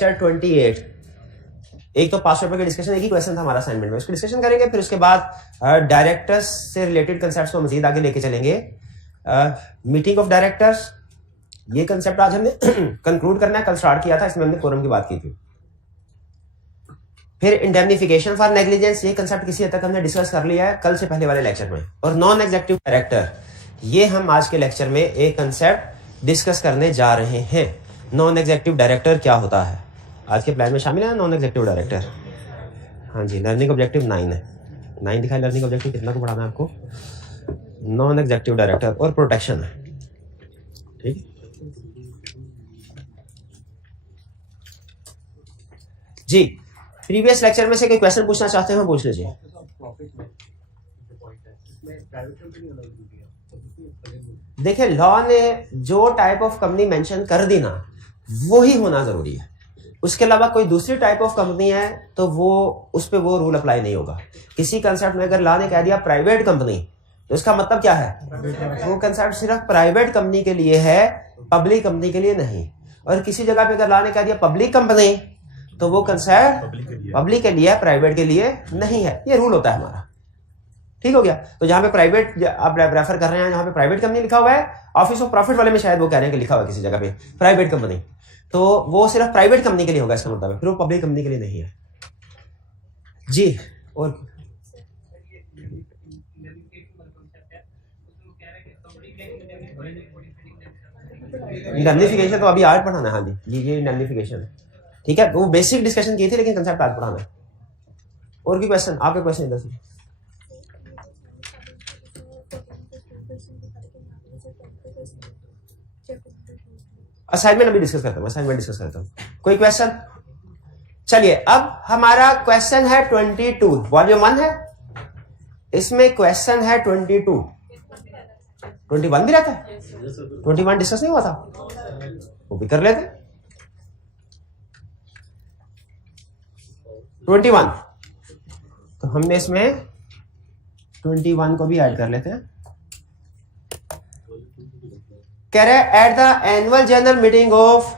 28 एक तो पास पेपर का डिस्कशन, एक ही क्वेश्चन था हमारा असाइनमेंट में, उसको डिस्कशन करेंगे। फिर उसके बाद डायरेक्टर्स से रिलेटेड कंसेप्ट्स को मजीद आगे लेके चलेंगे। मीटिंग ऑफ डायरेक्टर्स, ये कंसेप्ट आज हमने कंक्लूड करना है, कल स्टार्ट किया था, इसमें हमने कोरम की बात की थी। फिर इंडेमनिफिकेशन फॉर नेग्लिजेंस, ये कंसेप्ट किसी हद तक हमने डिस्कस कर लिया है कल से पहले वाले लेक्चर में। और नॉन एग्जीक्यूटिव डायरेक्टर, ये हम आज के लेक्चर में एक कंसेप्ट डिस्कस करने जा रहे हैं। नॉन एग्जीक्यूटिव डायरेक्टर क्या होता है, आज के प्लान में शामिल है नॉन एग्जीक्यूटिव डायरेक्टर। हाँ जी, लर्निंग ऑब्जेक्टिव 9 है, 9 दिखाए लर्निंग ऑब्जेक्टिव, कितना को पढ़ाना है आपको। नॉन एग्जीक्यूटिव डायरेक्टर और प्रोटेक्शन है, ठीक। जी, प्रीवियस लेक्चर में से कोई क्वेश्चन पूछना चाहते हैं पूछ लीजिए। देखिए, लॉ ने जो टाइप ऑफ कंपनी मेंशन कर दी ना, वो ही होना जरूरी है। उसके अलावा कोई दूसरी टाइप ऑफ कंपनी है तो वो उस पर वो रूल अप्लाई नहीं होगा। किसी कंसेप्ट में अगर लॉ ने कह दिया प्राइवेट कंपनी, तो इसका मतलब क्या है, वो कंसेप्ट सिर्फ प्राइवेट कंपनी के लिए है, पब्लिक कंपनी के लिए नहीं। और किसी जगह पे अगर लॉ ने कह दिया पब्लिक कंपनी, तो वो कंसेप्ट पब्लिक के लिए है, प्राइवेट के लिए नहीं है। ये रूल होता है हमारा, ठीक हो गया। तो जहां पे प्राइवेट आप रेफर कर रहे हैं, जहां पे प्राइवेट कंपनी लिखा हुआ है, ऑफिस ऑफ प्रॉफिट वाले में शायद वो कह रहे हैं कि लिखा हुआ है किसी जगह पे प्राइवेट कंपनी, तो वो सिर्फ प्राइवेट कंपनी के लिए होगा, इसका मतलब है, फिर वो पब्लिक कंपनी के लिए नहीं है। जी, और इंडेमनिफिकेशन तो अभी आज पढ़ाना है। हाँ जी, ये इंडेमनिफिकेशन है, ठीक है। वो बेसिक डिस्कशन की थी, लेकिन कंसेप्ट आज पढ़ाना है। और भी क्वेश्चन, आपके क्वेश्चन इधर से। असाइनमेंट अभी डिस्कस करता हूँ, कोई क्वेश्चन। चलिए, अब हमारा क्वेश्चन है 22, वॉल्यूम 1 है, इसमें क्वेश्चन है 22। 21 भी रहता है, 21 डिस्कस नहीं हुआ था, वो भी कर लेते। 21, तो हमने इसमें 21 को भी ऐड कर लेते हैं। कह रहे at the annual general meeting of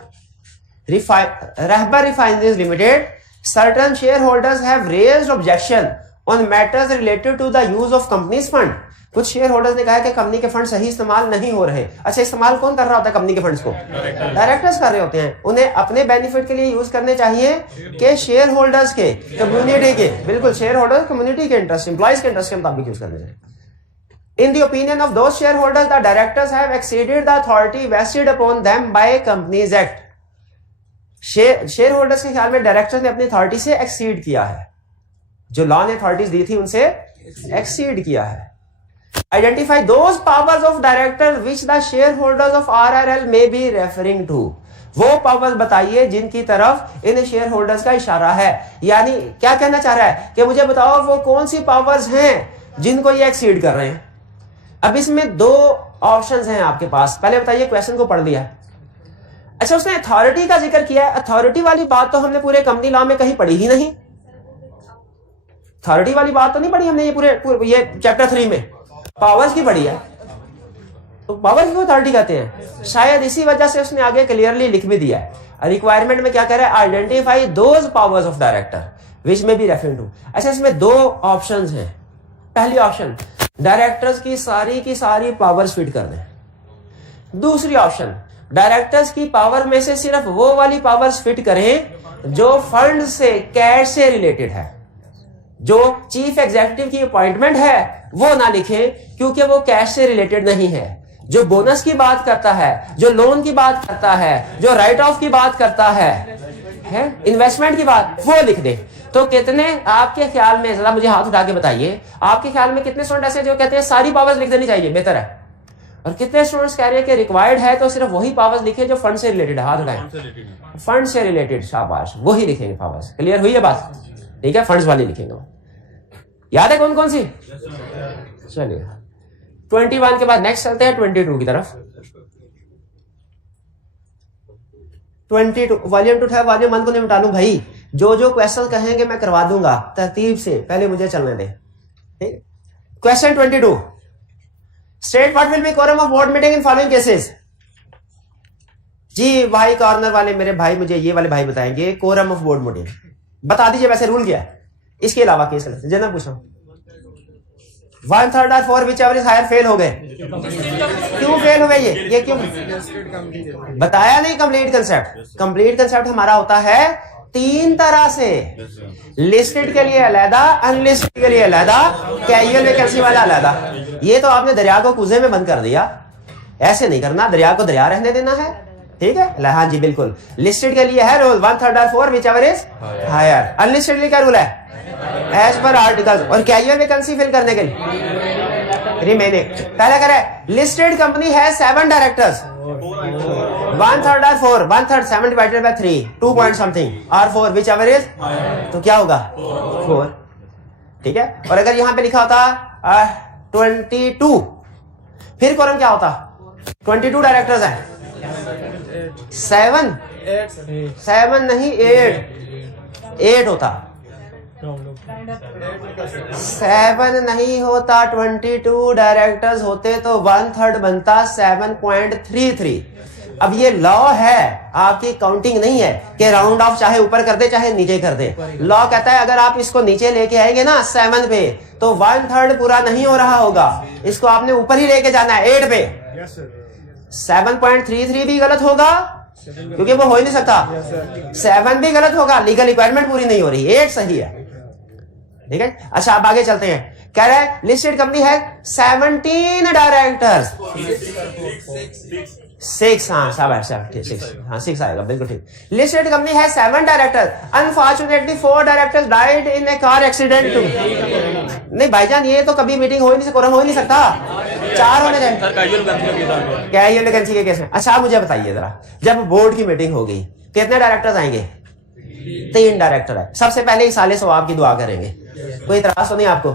Rahbar refineries limited, certain share holders have raised objection on matters related to the use of company's fund. कुछ शेयर होल्डर्स ने कहा है कि कंपनी के फंड सही इस्तेमाल नहीं हो रहे। अच्छा, इस्तेमाल कौन कर रहा होता है कंपनी के फंड्स को? डायरेक्टर्स कर रहे होते हैं। उन्हें अपने बेनिफिट के लिए यूज करने चाहिए कि शेयर होल्डर्स के, कम्युनिटी के, बिल्कुल शेयर होल्डर्स कम्युनिटी के इंटरेस्ट, एम्प्लॉइज के इंटरेस्ट के मुताबिक यूज करने चाहिए। In the opinion of those shareholders, the directors have exceeded the authority vested upon them by Companies Act. Share holders के ख्याल में डायरेक्टर्स ने अपनी अथॉरिटी से एक्सीड किया है, जो लॉ ने अथॉरिटीज दी थी उनसे एक्सीड किया है। Identify those powers of director which the share holders of RRL may be referring to. वो पावर्स बताइए जिनकी तरफ इन शेयर होल्डर्स का इशारा है। यानी क्या कहना चाह रहा है कि मुझे बताओ वो कौन सी पावर्स हैं जिनको ये एक्सीड कर रहे हैं। अब इसमें दो ऑप्शंस हैं आपके पास। पहले बताइए, क्वेश्चन को पढ़ लिया। अच्छा, उसने अथॉरिटी का जिक्र किया है। अथॉरिटी वाली बात तो हमने पूरे कंपनी लॉ में कहीं पढ़ी ही नहीं। अथॉरिटी वाली बात तो नहीं पढ़ी हमने ये पूरे ये चैप्टर 3 में। पावर्स की पढ़ी है, तो पावर क्यों अथॉरिटी कहते हैं? शायद इसी वजह से उसने आगे क्लियरली लिख भी दिया है। रिक्वायरमेंट में क्या कह रहा है? Identify those powers of director which may be referring to. अच्छा, इसमें दो ऑप्शंस हैं। पहली ऑप्शन, डायरेक्टर्स की सारी पावर्स फिट कर दें। दूसरी ऑप्शन, डायरेक्टर्स की पावर में से सिर्फ वो वाली पावर्स फिट करें जो फंड से, कैश से रिलेटेड है। जो चीफ एग्जीक्यूटिव की अपॉइंटमेंट है वो ना लिखें, क्योंकि वो कैश से रिलेटेड नहीं है। जो बोनस की बात करता है, जो लोन की बात करता है, जो राइट ऑफ की बात करता है इन्वेस्टमेंट की बात, वो लिख दे। तो कितने आपके ख्याल में, जरा मुझे हाथ उठा के बताइए, आपके ख्याल में कितने स्टूडेंट ऐसे जो कहते हैं सारी पावर्स लिख देनी चाहिए, बेहतर है? और कितने स्टूडेंट्स कह रहे हैं कि रिक्वायर्ड है तो सिर्फ वही पावर्स लिखे जो फंड से रिलेटेड है? हाथ उठाएं। फंड से रिलेटेड, शाबाश, वही लिखेंगे पावर्स। क्लियर हुई है बात? ठीक है, फंड्स वाली लिखेंगे। याद है कौन कौन सी? चलिए, 21 के बाद नेक्स्ट चलते हैं 22 की तरफ। 22 वॉल्यूम 2 है, वॉल्यूम 1 को नहीं मिटा लूं भाई। जो जो क्वेश्चन कहेंगे मैं करवा दूंगा तरतीब से, पहले मुझे चलने दें। ठीक, question 22, state what will be quorum of board meeting in following cases. जी भाई कॉर्नर वाले मेरे भाई मुझे ये वाले भाई बताएंगे कोरम ऑफ बोर्ड मीटिंग बता दीजिए, वैसे रूल क्या है इसके अलावा केस जना पूछो 1/3 और 4 whichever is higher fail हो गए। क्यों फेल हो गए ये क्यों बताया नहीं? कंप्लीट कंसेप्ट, कंप्लीट कंसेप्ट हमारा होता है 3 तरह से, लिस्टेड के लिए अलहदा, अनलिस्टेड के लिए अलहदा, कैजुअल वैकेंसी वाला अलहदा। ये तो आपने दरिया को कुएं में बंद कर दिया, ऐसे नहीं करना, दरिया को दरिया रहने देना है, ठीक है। हाँ जी बिल्कुल, लिस्टेड के लिए है रूल 1/3 और 4 whichever is higher. Unlisted के लिए क्या रूल है? As per article. और कैजुअल वैकेंसी फिल करने के लिए रिमेनिंग पहले करे लिस्टेड कंपनी है 7 डायरेक्टर्स, 1/3 और 4, 1/3 7 डिवाइडेड बाय 3 2 पॉइंट समथिंग और 4 विच एवर इज, तो क्या होगा 4, ठीक है। और अगर यहां पे लिखा होता 22 फिर कॉलम क्या होता? 22 डायरेक्टर्स हैं, 7 नहीं 8 होता, 7 नहीं होता, 22 डायरेक्टर्स होते तो 1/3 बनता 7.33। अब ये लॉ है, आपकी काउंटिंग नहीं है कि राउंड ऑफ चाहे ऊपर कर दे चाहे नीचे कर दे। लॉ कहता है अगर आप इसको नीचे लेके आएंगे ना 7 पे तो 1/3 पूरा नहीं हो रहा होगा, इसको आपने ऊपर ही लेके जाना है 8 पे। 7.33 भी गलत होगा क्योंकि वो हो ही नहीं सकता, 7 भी गलत होगा, लीगल रिक्वायरमेंट पूरी नहीं हो रही, 8 सही है, ठीक है। अच्छा आप आगे चलते हैं, कह रहा है लिस्टेड कंपनी है 17 डायरेक्टर्स, 6 हाँ शाबाश 6 आएगा बिल्कुल ठीक। लिस्टेड कंपनी है 7 directors, unfortunately 4 directors died in A car accident. नहीं भाईजान ये तो कभी मीटिंग हो ही नहीं सकता, 4 होने चाहिए कैजुअल वैकेंसी के केस में। अच्छा आप मुझे बताइए जरा, जब बोर्ड की मीटिंग होगी कितने डायरेक्टर्स आएंगे? 3 डायरेक्टर है। सबसे पहले ही साले सवाब की दुआ करेंगे, कोई इतराज तो नहीं आपको?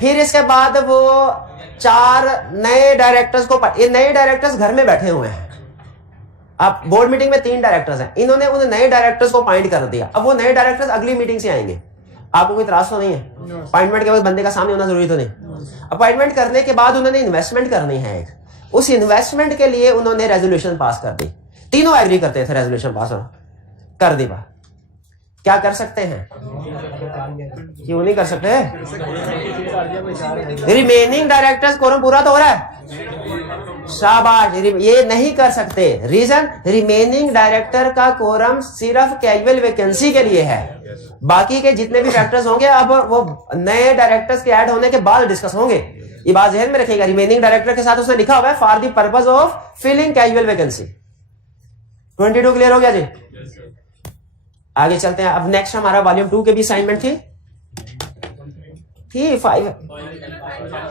फिर इसके बाद वो 4 नए डायरेक्टर्स को, ये नए डायरेक्टर्स घर में बैठे हुए हैं, अब बोर्ड मीटिंग में 3 डायरेक्टर्स हैं, इन्होंने उन नए डायरेक्टर्स को अपॉइंट कर दिया। अब वो नए डायरेक्टर्स अगली मीटिंग से आएंगे, आपको कोई इतराज तो नहीं है? अपॉइंटमेंट के बाद बंदे का सामने होना जरूरी तो नहीं। अपॉइंटमेंट करने के बाद उन्होंने इन्वेस्टमेंट करनी है एक, उस इन्वेस्टमेंट के लिए उन्होंने रेजोल्यूशन पास कर दी, तीनों एग्री करते थे रेजोल्यूशन पास कर दी। बात क्या कर सकते हैं? क्यों नहीं कर सकते? रिमेनिंग डायरेक्टर्स कोरम पूरा तो हो रहा है, शाबाश। ये नहीं कर सकते, रीजन रिमेनिंग डायरेक्टर का कोरम सिर्फ कैजुअल वैकेंसी के लिए है, बाकी के जितने भी फैक्टर्स होंगे अब वो नए डायरेक्टर्स के ऐड होने के बाद डिस्कस होंगे। ये बात ध्यान में रखिएगा, रिमेनिंग डायरेक्टर के साथ उसने लिखा हुआ है for the purpose of filling casual vacancy. 22 clear हो गया जी? आगे चलते हैं। अब नेक्स्ट हमारा वॉल्यूम 2 के भी असाइनमेंट थी 5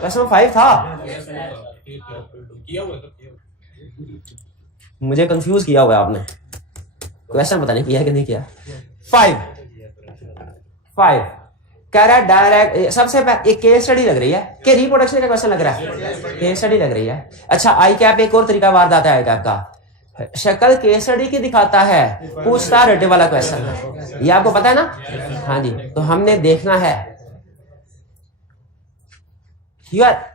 क्वेश्चन 5 था, मुझे कंफ्यूज किया हुआ है आपने, क्वेश्चन पता नहीं किया कि नहीं किया। 5 कह रहा है डायरेक्ट, सबसे पहले एक केस स्टडी लग रही है कि रिप्रोडक्शन का क्वेश्चन लग रहा है, केस स्टडी लग रही है। अच्छा आई कैप एक और तरीका वारदात है आई कैप का, शक्ल केस स्टडी की दिखाता है, पूछता रटे वाला क्वेश्चन है, ये आपको पता है ना? हाँ जी, तो हमने देखना है यार।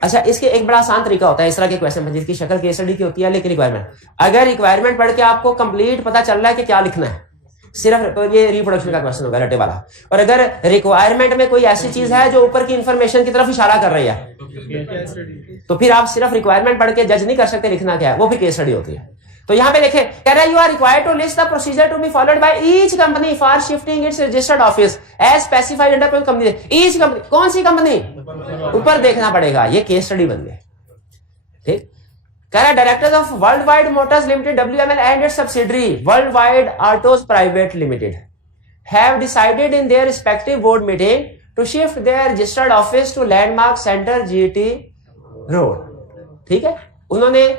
अच्छा इसके एक बड़ा आसान तरीका होता है इस तरह के क्वेश्चन में जिसकी शक्ल केस स्टडी की होती है लेकिन रिक्वायरमेंट, अगर रिक्वायरमेंट पढ़ के आपको कंप्लीट पता चल रहा है कि क्या लिखना है, सिर्फ तो ये रिप्रोडक्शन का क्वेश्चन होगा रटे वाला। और अगर रिक्वायरमेंट में कोई ऐसी चीज है जो ऊपर की इंफॉर्मेशन की तरफ इशारा कर रही है तो फिर आप सिर्फ रिक्वायरमेंट पढ़ के जज नहीं कर सकते लिखना क्या है, वो भी केस स्टडी होती है। तो यहां पे देखें, कह रहा है you are required to list the procedure to be followed by each company for shifting its registered office as specified under कोई कंपनी। ईच कंपनी, कौन सी कंपनी? ऊपर देखना पड़ेगा, ये केस स्टडी बन गई, ठीक। कह रहा है directors of World Wide Motors Limited WML and its subsidiary World Wide Autos Private Limited have decided in their respective board meeting to shift their registered office to Landmark Centre GT road. ठीक है, उन्होंने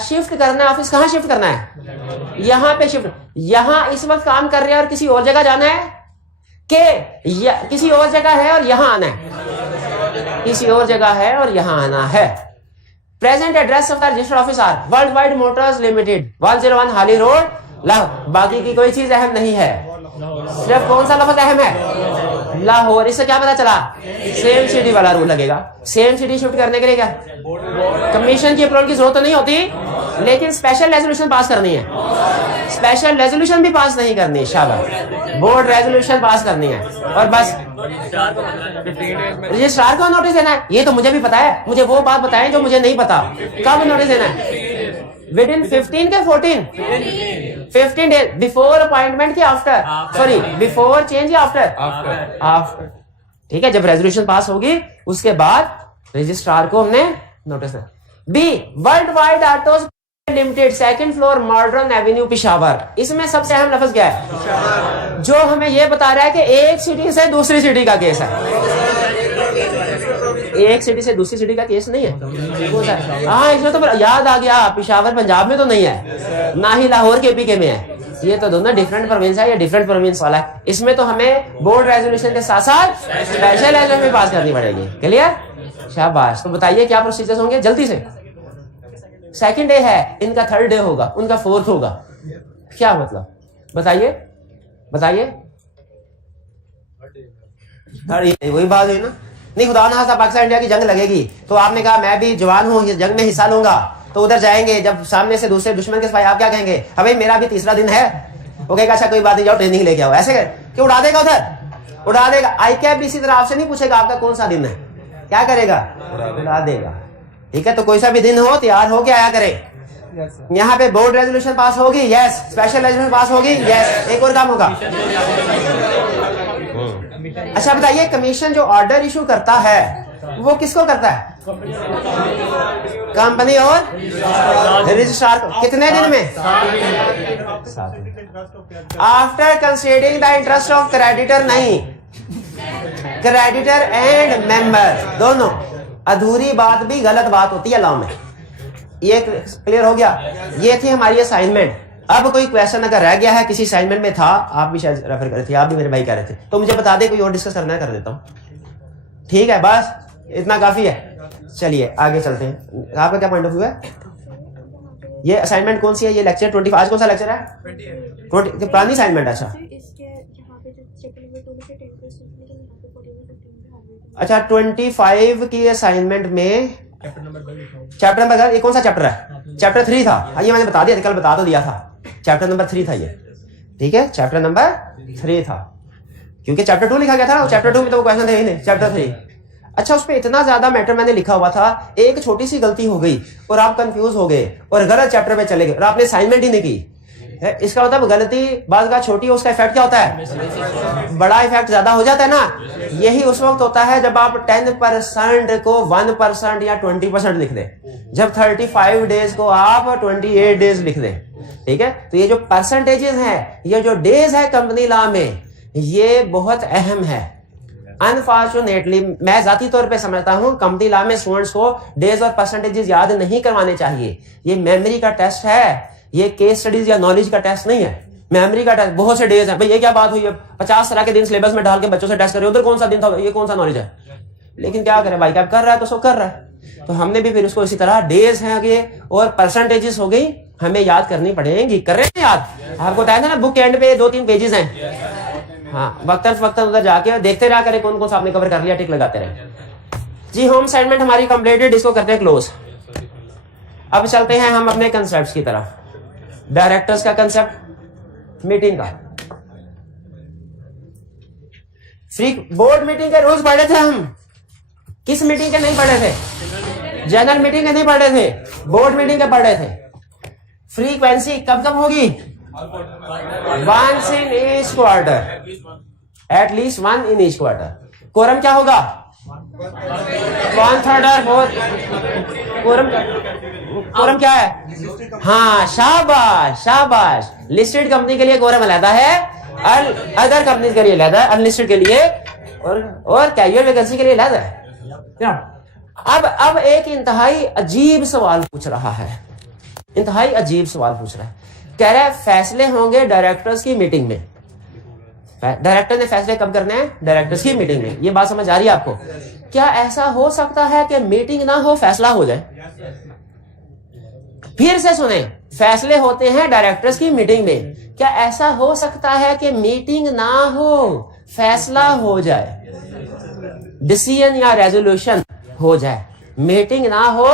shift करना है office, कहां shift करना है? यहां पे शिफ्ट, यहां इस वक्त काम कर रहे हैं और किसी और जगह जाना है कि किसी और जगह है और यहां आना है, किसी और जगह है और यहां आना है। Present address of the registered office are World Wide Motors Limited 101 Hali road Lahore. बाकी की कोई चीज अहम नहीं है, सिर्फ कौन सा लफ्ज अहम है? लाहौर। इससे क्या पता चला? सेम सिटी वाला रूल लगेगा। सेम सिटी शिफ्ट करने के लिए क्या कमीशन की अप्रूवल की जरूरत तो नहीं होती, लेकिन स्पेशल रेजोल्यूशन पास करनी है। स्पेशल रेजोल्यूशन भी पास नहीं करनी है, शाबाश, बोर्ड रेजोल्यूशन पास करनी है। और बस रजिस्ट्रार को नोटिस देना है। ये तो मुझे भी पता है, मुझे वो बात बताएं जो मुझे नहीं पता। कब नोटिस देना है? विद इन 15 के 15 डेज बिफोर अपॉइंटमेंट के आफ्टर, सॉरी बिफोर चेंज या आफ्टर। ठीक है, जब रेजोल्यूशन पास होगी उसके बाद रजिस्ट्रार को हमने नोटिस देना। B, World Wide Autos Limited, second floor, Modern Avenue, Peshawar. इसमें सबसे अहम लफ्ज क्या है जो हमें यह बता रहा है कि एक सिटी से दूसरी सिटी का केस है। एक सिटी से दूसरी सिटी का केस नहीं है। हाँ, इसमें तो याद आ गया, पेशावर पंजाब में तो नहीं है, ना ही लाहौर KPK में है। ये तो दोनों डिफरेंट प्रोविंस है, ये डिफरेंट प्रोविंस वाला है। इसमें तो हमें बोर्ड रेजोल्यूशन के साथ साथ स्पेशल रेजोल्यूशन पास करनी पड़ेगी। क्लियर? शाबाश। तो बताइए क्या प्रोसीजर्स होंगे जल्दी से। सेकंड डे है, इनका थर्ड डे होगा, उनका फोर्थ होगा। क्या मतलब? बताइए बताइए। वही बात है ना। नहीं, खुदा ना खास्ता पाकिस्तान इंडिया की जंग लगेगी तो आपने कहा मैं भी जवान हूँ, जंग में हिस्सा लूंगा, तो उधर जाएंगे, जब सामने से दूसरे दुश्मन के सिपाही, आप क्या कहेंगे? अबे मेरा भी तीसरा दिन है। वो कहेगा अच्छा कोई बात नहीं, जाओ ट्रेनिंग लेके आओ। ऐसे कि उड़ा देगा, उधर उड़ा देगा। ICAP भी इसी तरह आपसे नहीं पूछेगा आपका कौन सा दिन है, क्या करेगा? उड़ा देगा। ठीक है, तो कोई सा भी दिन हो तैयार हो के आया करे। यहाँ पे बोर्ड रेजोल्यूशन पास होगी, यस। स्पेशल रेजोल्यूशन पास होगी, यस। एक और काम होगा। अच्छा बताइए, कमीशन जो ऑर्डर इशू करता है वो किसको करता है? कंपनी और रजिस्ट्रार को। कितने दिन में? After considering the interest of creditor, नहीं, क्रेडिटर एंड मेंबर दोनों। अधूरी बात भी गलत बात होती है लॉ में। ये क्लियर हो गया? ये थी हमारी असाइनमेंट। अब कोई क्वेश्चन अगर रह गया है, किसी असाइनमेंट में था, आप भी शायद रेफर कर रहे थे, आप भी मेरे भाई कह रहे थे, तो मुझे बता दे, कोई और डिस्कस करना है कर देता हूँ। ठीक है, बस इतना काफी है। चलिए आगे चलते हैं। आपका क्या पॉइंट ऑफ व्यू है? ये असाइनमेंट कौन सी है? ये लेक्चर 25। आज कौन सा लेक्चर है? 20 पुरानी असाइनमेंट। अच्छा 25 की असाइनमेंट में चैप्टर नंबर, ये कौन सा चैप्टर है? चैप्टर 3 था। ये मैंने बता दिया था, कल बता तो दिया था। चैप्टर नंबर 3 था ये। ठीक है, चैप्टर नंबर 3 था, क्योंकि चैप्टर 2 लिखा गया था ना। चैप्टर 2 में तो क्वेश्चन थे ही नहीं, चैप्टर 3। अच्छा, उस पर इतना ज्यादा मैटर मैंने लिखा हुआ था, एक छोटी सी गलती हो गई और आप कंफ्यूज हो गए और गलत चैप्टर पे चले गए और आपने असाइनमेंट ही नहीं की। इसका मतलब गलती बात का छोटी है, उसका इफेक्ट क्या होता है? बड़ा इफेक्ट ज्यादा हो जाता है ना। यही उस वक्त होता है जब आप 10% को 1% या 20% लिख दें, जब 35 डेज को आप 28 डेज लिख दें। ठीक है, तो ये जो परसेंटेजेस हैं, ये जो डेज है कंपनी लॉ में, ये बहुत अहम है। अनफॉर्चुनेटली मैं जाती तौर पे समझता हूं कंपनी लॉ में स्टूडेंट्स को डेज और परसेंटेजेस याद नहीं करवाने चाहिए। ये मेमोरी का टेस्ट है, ये केस स्टडीज या नॉलेज का टेस्ट नहीं है। मेमोरी का टेस्ट, बहुत से डेज है भाई। ये क्या बात हुई है? 50 तरह के दिन सिलेबस में डाल के बच्चों से टेस्ट कर रहे हो, उधर कौन सा दिन था, ये कौन सा नॉलेज है? लेकिन क्या करे भाई, क्या कर रहा है तो सो कर रहा है। तो हमने भी फिर उसको इसी तरह डेज हैं आगे और परसेंटेजेस हो गई, हमें याद करनी पड़ेगी। कर रहे हैं याद? आपको बताया था ना, बुक एंड पे 2-3 पेजेस हैं। हाँ, वक्तन उधर जाके देखते रहा करें कौन कौन सा आपने कवर कर लिया, टिक लगाते रहे। जी, होम असाइनमेंट हमारी कंप्लीटेड, इसको करते हैं क्लोज। अब चलते हैं हम अपने कंसेप्ट की तरफ। डायरेक्टर्स का कंसेप्ट, मीटिंग का, फ्री बोर्ड मीटिंग के रूल्स पढ़े थे हम। किस मीटिंग के नहीं पढ़े थे? जनरल मीटिंग के नहीं पढ़े थे, बोर्ड मीटिंग के पढ़े थे। फ्रीक्वेंसी कब कब होगी? Once in each quarter, at least 1 in each quarter. Quorum क्या होगा? 1/3 और 4। कोरम क्या है? हाँ, शाबाश शाबाश। लिस्टेड कंपनी के लिए कोरम अलग है, अदर कंपनी के लिए अलग है, अनलिस्टेड के लिए और कैजुअल वैकेंसी के लिए अलग है। अब एक इंतहाई अजीब सवाल पूछ रहा है, इंतहाई अजीब सवाल पूछ रहा है। कह रहा है फैसले होंगे डायरेक्टर्स की मीटिंग में। डायरेक्टर ने फैसले कब करने हैं? डायरेक्टर्स की मीटिंग में। ये बात समझ आ रही है आपको? क्या ऐसा हो सकता है कि मीटिंग ना हो, फैसला हो जाए? फिर से सुने, फैसले होते हैं डायरेक्टर्स की मीटिंग में। क्या ऐसा हो सकता है कि मीटिंग ना हो, फैसला हो जाए, डिसीजन या रेजोल्यूशन हो जाए, मीटिंग ना हो,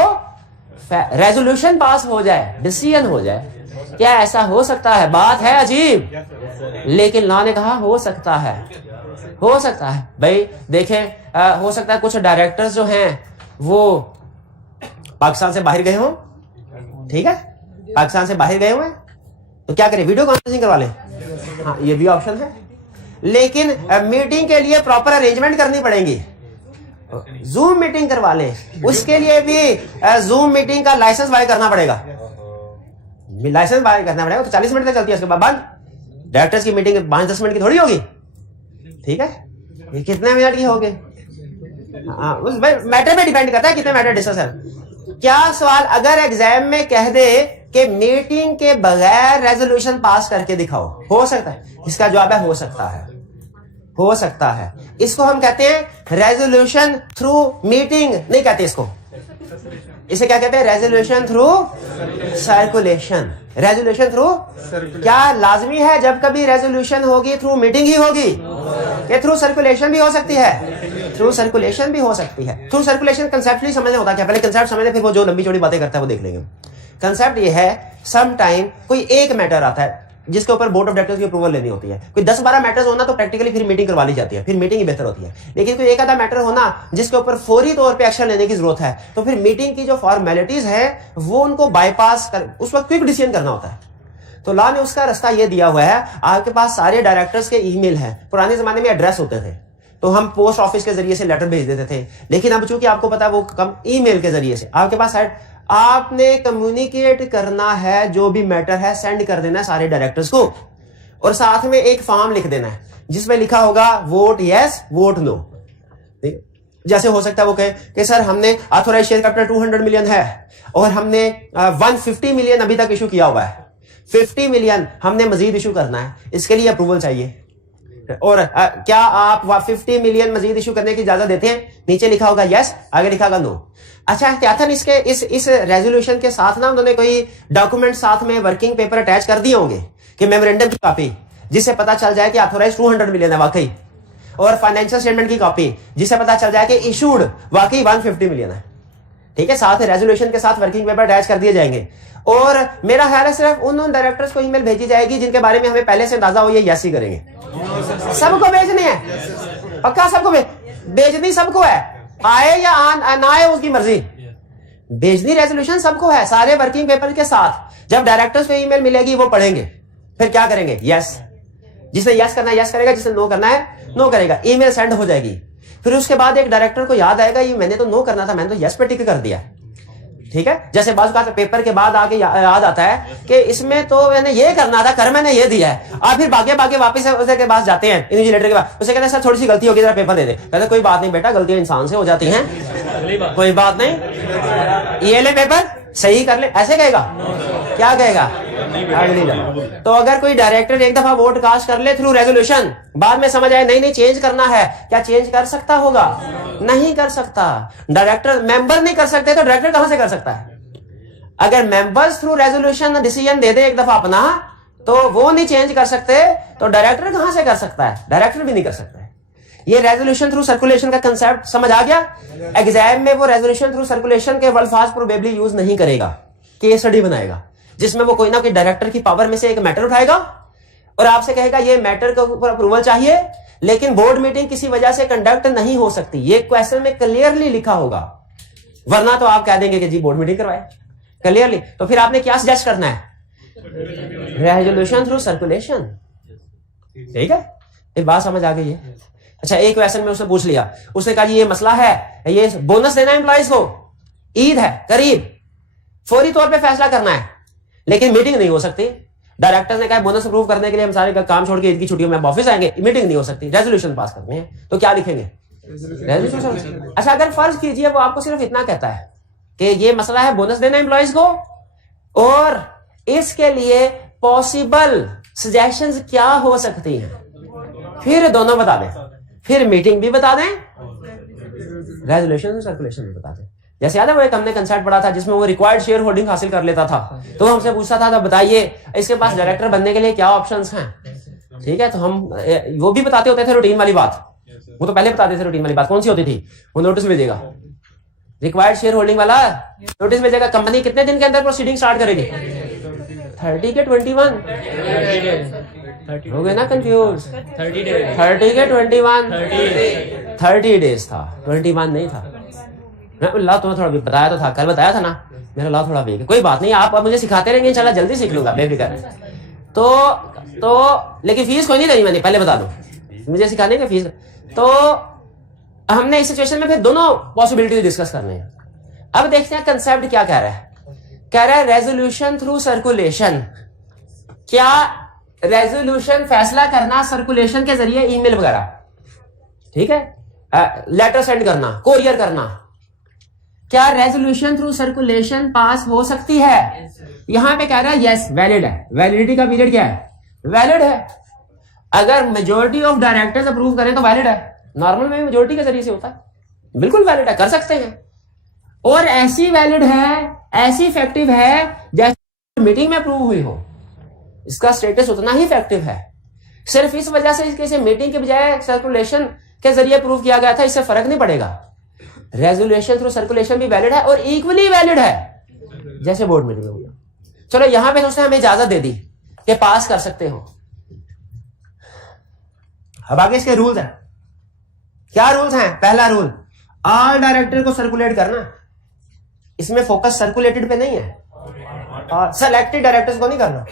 रेजोल्यूशन पास हो जाए, डिसीजन हो जाए। क्या ऐसा हो सकता है? बात है अजीब, लेकिन लॉ ने कहा हो सकता है, हो सकता है। भाई देखें, हो सकता है कुछ डायरेक्टर्स जो हैं वो पाकिस्तान से बाहर गए हों, ठीक है, पाकिस्तान से बाहर गए हुए हैं, तो क्या करें, वीडियो कॉन्फ्रेंसिंग करवा लें, हाँ ये भी ऑप्शन है। लेकिन मीटिंग के लिए प्रॉपर अरेंजमेंट करनी पड़ेगी, जूम मीटिंग करवा लें, उसके लिए भी जूम मीटिंग का लाइसेंस बाय करना पड़ेगा, लाइसेंस बाय करना पड़ेगा। तो 40 मिनट तक चलती है, उसके बाद बंद। डायरेक्टर्स की मीटिंग 5-10 मिनट की थोड़ी होगी, ठीक है, ये कितने मिनट की होगी, हाँ उस मैटर पे डिपेंड करता है कितने मैटर डिस्कस है। क्या सवाल अगर एग्जाम में कह दे कि मीटिंग के बगैर रेजोल्यूशन पास करके दिखाओ, हो सकता है? इसका जवाब है हो सकता है, हो सकता है। इसको हम कहते हैं रेजोल्यूशन थ्रू मीटिंग, नहीं कहते इसको, इसे क्या कहते हैं? Resolution through circulation. Resolution through, क्या लाजमी है जब कभी रेजोल्यूशन होगी थ्रू मीटिंग ही होगी, कि थ्रू सर्कुलेशन भी हो सकती है? थ्रू सर्कुलेशन भी हो सकती है। थ्रू सर्कुलेशन कंसेप्ट समझने होता क्या? पहले कंसेप्ट समझने, फिर वो जो लंबी चौड़ी बातें करता है वो देख लेंगे। कंसेप्ट ये है, सम टाइम कोई एक मैटर आता है जिसके ऊपर बोर्ड ऑफ डायरेक्टर्स की अप्रूवल लेनी होती है। कोई 10-12 मैटर्स होना तो प्रैक्टिकली फिर मीटिंग करवा ली जाती है, फिर मीटिंग ही बेहतर होती है। लेकिन कोई एक आधा मैटर होना जिसके ऊपर फौरी तौर पे एक्शन लेने की जरूरत है, तो फिर मीटिंग की जो फॉर्मेलिटीज है वो उनको बाईपास कर, उस वक्त क्विक डिसीजन करना होता है। तो लॉ ने उसका रास्ता ये दिया हुआ है, आपके पास सारे डायरेक्टर्स के ईमेल हैं। पुराने जमाने में एड्रेस होते थे तो हम पोस्ट ऑफिस के जरिए से लेटर भेज देते थे, लेकिन अब चूंकि आपको पता है वो कम ईमेल के जरिए से आपके पास आपने कम्युनिकेट करना है, जो भी मैटर है सेंड कर देना है सारे डायरेक्टर्स को, और साथ में एक फॉर्म लिख देना है जिसमें लिखा होगा वोट यस वोट नो। जैसे हो सकता है वो कहे कि सर हमने ऑथोराइज शेयर कैपिटल 200 मिलियन है और हमने 150 मिलियन अभी तक इशू किया हुआ है, 50 मिलियन हमने मजीद इशू करना है, इसके लिए अप्रूवल चाहिए, और क्या आप 50 मिलियन मजीद इशू करने की इजाजत देते हैं? नीचे लिखा होगा यस, आगे लिखा होगा नो। अच्छा, एहतियातन इसके इस रेजोल्यूशन के साथ ना उन्होंने कोई डॉक्यूमेंट साथ में वर्किंग पेपर अटैच कर दिए होंगे कि मेमोरेंडम की कॉपी जिससे पता चल जाए कि ऑथोराइज 200 मिलियन है वाकई, और फाइनेंशियल स्टेटमेंट की कॉपी जिससे पता चल जाए कि इशूड वाकई 150 मिलियन है, ठीक है। साथ रेजोल्यूशन के साथ वर्किंग पेपर अटैच कर दिए जाएंगे, और मेरा ख्याल है सिर्फ उन डायरेक्टर्स को ईमेल भेजी जाएगी जिनके बारे में हमें पहले से अंदाजा हो ये यस ही करेंगे। सबको भेजनी है, पक्का सबको भेजनी सबको है, आए या ना आए उसकी मर्जी, भेजनी रेजोल्यूशन सबको है सारे वर्किंग पेपर के साथ। जब डायरेक्टर्स को ईमेल मिलेगी वो पढ़ेंगे, फिर क्या करेंगे? यस, जिसे यस करना है यस करेगा, जिसे नो करना है नो करेगा, ईमेल सेंड हो जाएगी। फिर उसके बाद एक डायरेक्टर को याद आएगा ये मैंने तो नो करना था, मैंने तो यस पे टिक कर दिया, ठीक है। जैसे बात का पेपर के बाद आके याद आता है कि इसमें तो मैंने ये करना था, कर मैंने ये दिया है, और फिर भागे वापस उसके पास जाते हैं इन्विजिलेटर के पास, उसे कहते हैं सर थोड़ी सी गलती होगी जरा पेपर दे दे। कहते कोई बात नहीं बेटा, गलतियां इंसान से हो जाती हैं, कोई बात नहीं, ये ले पेपर सही कर ले, ऐसे कहेगा? क्या कहेगा? तो अगर कोई डायरेक्टर एक दफा वोट कास्ट कर ले थ्रू रेजोल्यूशन, बाद में समझ आए नहीं चेंज करना है, क्या चेंज कर सकता होगा? नहीं कर सकता। डायरेक्टर मेंबर नहीं कर सकते तो डायरेक्टर कहां से कर सकता है? अगर मेंबर्स थ्रू रेजोल्यूशन डिसीजन दे दे एक दफा अपना, तो वो नहीं चेंज कर सकते, तो डायरेक्टर कहां से कर सकता है? डायरेक्टर भी नहीं कर सकता है। ये रेजोल्यूशन थ्रू सर्कुलेशन का कंसेप्ट समझ आ गया? एग्जाम में वो रेजोल्यूशन थ्रू सर्कुलेशन के अल्फाज प्रोबेबली यूज नहीं करेगा, केस स्टडी बनाएगा जिसमें वो कोई ना कोई डायरेक्टर की पावर में से एक मैटर उठाएगा और आपसे कहेगा ये मैटर के ऊपर अप्रूवल चाहिए, लेकिन बोर्ड मीटिंग किसी वजह से कंडक्ट नहीं हो सकती, ये क्वेश्चन में क्लियरली लिखा होगा, वरना तो आप कह देंगे कि जी बोर्ड मीटिंग करवाए क्लियरली। तो फिर आपने क्या सजेस्ट करना है? रेजोल्यूशन थ्रू सर्कुलेशन, ठीक है। फिर बात समझ आ गई है? अच्छा, एक क्वेश्चन में उसने पूछ लिया, उसने कहा ये मसला है, ये बोनस देना है एम्प्लॉइज को, ईद है करीब, फौरी तौर पे फैसला करना है, लेकिन मीटिंग नहीं हो सकती। डायरेक्टर ने कहा बोनस अप्रूव करने के लिए हम सारे काम छोड़ के ईद की छुट्टियों में ऑफिस आएंगे, मीटिंग नहीं हो सकती, रेजोल्यूशन पास करनी है, तो क्या लिखेंगे? रेजोल्यूशन। अच्छा, अगर फर्ज कीजिए वो आपको सिर्फ इतना कहता है कि ये मसला है बोनस देना एम्प्लॉइज को, और इसके लिए पॉसिबल सजेशंस क्या हो सकती हैं, फिर दोनों बता दें, फिर मीटिंग भी बता दें, रेजोल्यूशन सर्कुलेशन भी बता दें। जैसे याद है वो एक हमने कंसेप्ट पढ़ा था जिसमें वो रिक्वायर्ड शेयर होल्डिंग हासिल कर लेता था, तो वो हमसे पूछता था बताइए इसके पास डायरेक्टर बनने के लिए क्या ऑप्शंस हैं, ठीक है, तो हम वो भी बताते होते थे रूटीन वाली बात, वो तो पहले बताते थे रूटीन वाली बात। कौन सी होती थी? वो नोटिस भेजेगा, रिक्वायर्ड शेयर होल्डिंग वाला नोटिस भेजेगा, कंपनी कितने दिन के अंदर प्रोसीडिंग स्टार्ट करेगी? 30 के 21 हो गए ना कंफ्यूज? 30 के 21 30 डेज था, 21 नहीं था। मैं ला तुम्हें थोड़ा बताया तो था, कल बताया था ना, मेरा ला थोड़ा वीक है। कोई बात नहीं, आप मुझे सिखाते रहेंगे, इंशाल्लाह जल्दी सीख लूंगा, बेफिक्र। तो लेकिन फीस कोई नहीं देनी, मैंने पहले बता दूं, मुझे सिखाने की फीस। तो हमने इस सिचुएशन में फिर दोनों पॉसिबिलिटी डिस्कस करने हैं। अब देखते हैं कंसेप्ट क्या कह रहा है। कह रहा है रेजोल्यूशन थ्रू सर्कुलेशन। क्या रेजोल्यूशन फैसला करना सर्कुलेशन के जरिए, ईमेल वगैरह, ठीक है, लेटर सेंड करना, कोरियर करना, क्या रेजोल्यूशन थ्रू सर्कुलेशन पास हो सकती है? यहां पे कह रहा है यस, वैलिड है। वैलिडिटी का पीरियड क्या है? वैलिड है। अगर मेजोरिटी ऑफ डायरेक्टर्स अप्रूव करें तो वैलिड है। नॉर्मल में मेजोरिटी के जरिए से होता है, बिल्कुल वैलिड है, कर सकते हैं। और ऐसी वैलिड है, ऐसी इफेक्टिव है जैसे मीटिंग में अप्रूव हुई हो, इसका स्टेटस उतना ही इफेक्टिव है। सिर्फ इस वजह से इसके मीटिंग के बजाय सर्कुलेशन के जरिए अप्रूव किया गया था, इससे फर्क नहीं पड़ेगा। रेजोल्यूशन थ्रू सर्कुलेशन भी वैलिड है और इक्वली वैलिड है जैसे बोर्ड मीटिंग में हुआ। चलो यहां पे उसने हमें इजाजत दे दी कि पास कर सकते हो। अब आगे इसके रूल्स हैं। क्या रूल्स हैं? पहला रूल, ऑल डायरेक्टर को सर्कुलेट करना। इसमें फोकस सर्कुलेटेड पे नहीं है, और सेलेक्टेड डायरेक्टर्स को नहीं करना।